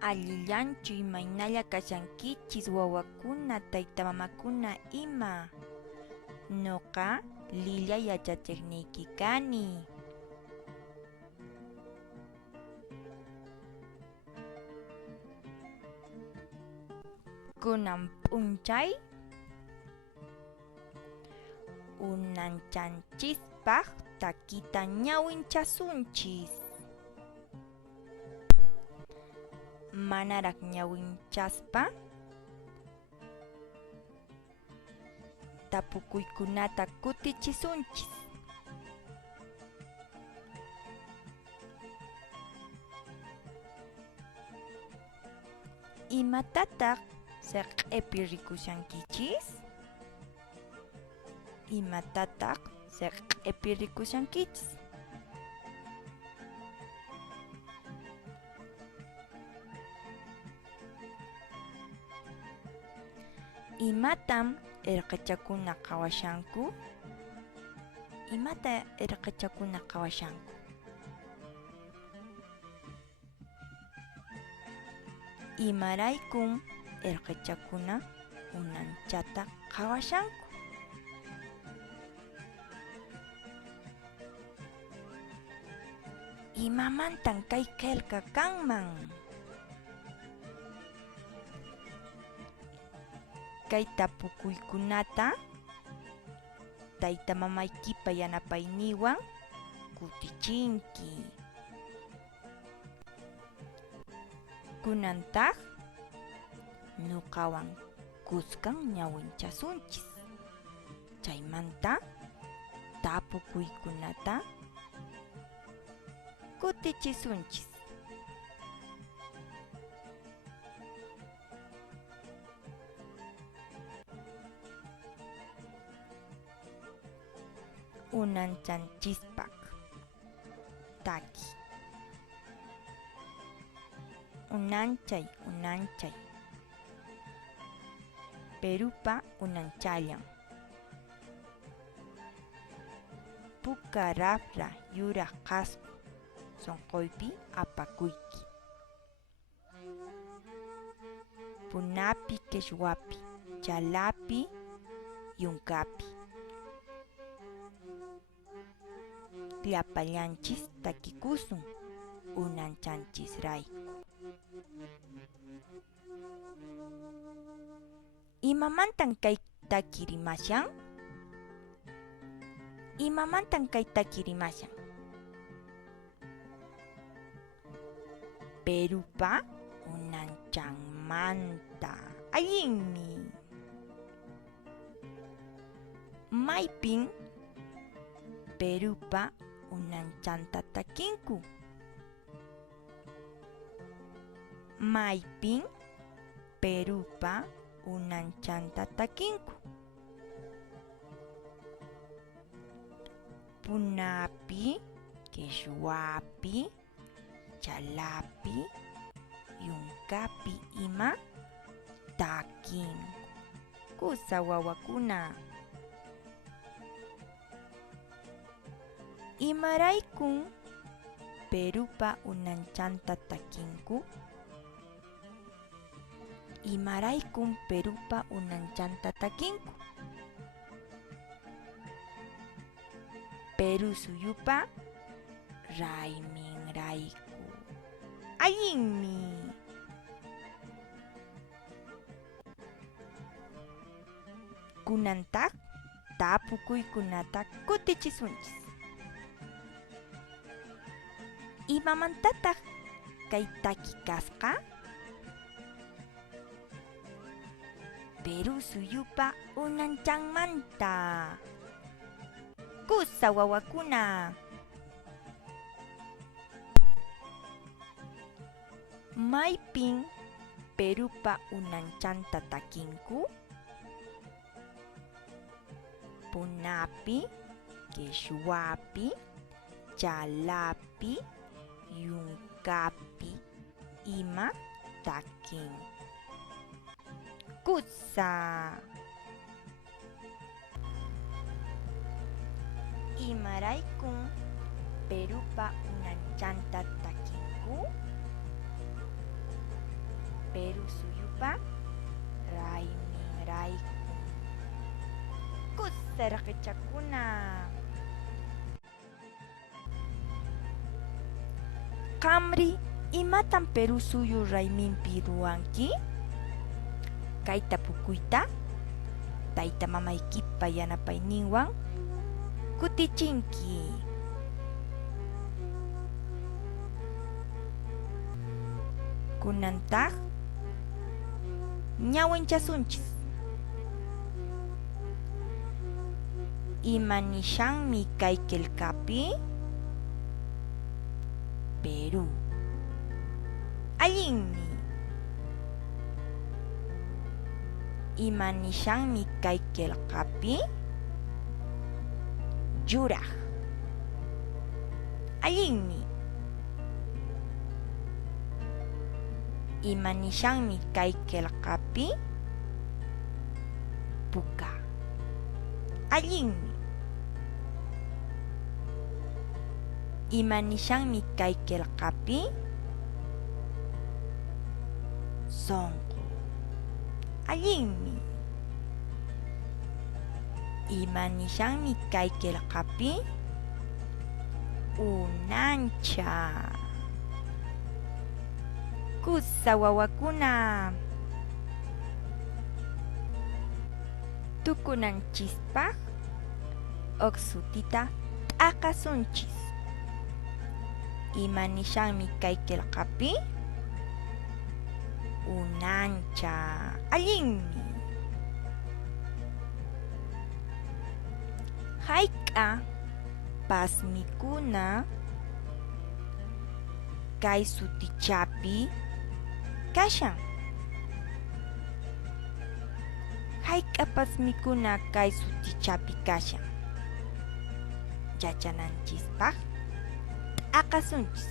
Allillanchu imaynalla kashankichis wawakuna taytamamakuna ima. Ñuqa Lilia yachachiqniyki kani. Kunan p'unchay unanchanchispaq takita ñawinchasunchis. Manaraq ñawinchaspa tapukuykunata kutichisunchis. Imatataq siq'ipi rikushankichis? Imatataq siq'ipi rikushankichis? Imatam irqichakuna qawashanku? Imata irqichakuna qawashanku? Imaraykum irqichakuna unanchata qawashanku? Imamantan kay qillqa kanman? Kay tapukuykunata taytamamaykipa yanapayniwan kutichinki. Kunantaq ñuqawan kuskan ñawinchasunchis. Chaymanta tapukuykunata kutichisunchis. Unanchanchispaq taki. Unanchay. Perupa unanchallan. Puka rafra yuraq qasqu sunquypi apakuyki. Punapi qhichwapi, chalapi, yunkapi. Llapallanchis takikusun unanchanchis-rayku. Imamantan kay takirimashan? Imamantan kay takirimashan? Perupa unanchanmanta. Allinmi. Maypin Perupa unanchanta takinku? Maypin Perupa unanchanta takinku? Punapi, qhichwapi, chalapi, yunkapi ima takinku. Kusa wawakuna. Imaraykun Perupa unanchanta takinku? Imaraykun Perupa unanchanta takinku? Peru suyupa rayminrayku. Allinmi. Kunantaq tapukuykunata kutichisunchis. Imamantataq kay taki kasqa? Peru suyupa unanchanmanta. Kusa wawakuna. Maypin Perupa unanchanta takinku? Punapi, qhichwapi, chalapi, yunkapi ima takinku. Kusa. Imaraykun Perupa unanchanta takinku? Ñawpa rayminrayku. Kusarqichakuna. Qamri imatan Perú suyu rayminpi ruwanki? Kayta pukuyta tayta mamaykipa yanapayninwan kutichinki. Kunantaq ñawinchasunchis. Imanishanmi kay qillqapi? Perú. Allinmi. Imanishanmi kay qillqapi? Yuraq. Allinmi. Imanishanmi kay qillqapi? Puka. Allinmi. Imanishanmi kay qillqapi? Sonqo. Allinmi. Imanishanmi kay qillqapi? Unancha. Kusa wawakuna. Tukunanchispaq oqsutita t'aqasunchis. Imanishanmi kay qillqapi? Unancha. Allinmi. Hayk'a pasmikuna kay sutichapi kashan. Hayk'a pasmikuna kay sutichapi kashan. Yachananchispaq t'aqasunchis.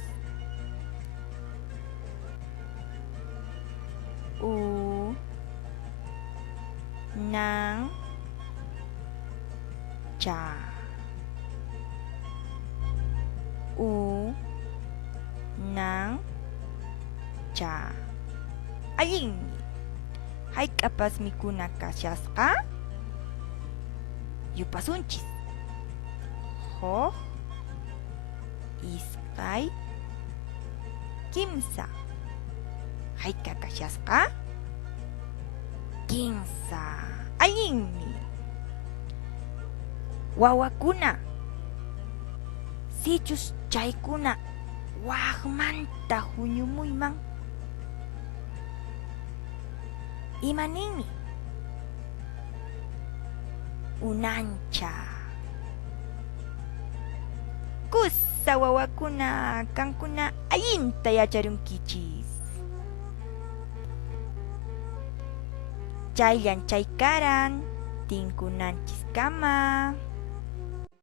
Unancha. Unancha. Allinmi. Hayk'a pasmikuna kashasqa yupasunchis. Huk, iskay, kimsa. Hayk'a kashasqa kinsa. Allinmi. Wawakuna, sichus chaykuna waqmanta huñumuyman, imaninmi? Unancha. Kusa wawakuna, kankuna allinta yacharunkichis. Chayllan chaykaran tinkunanchis kama.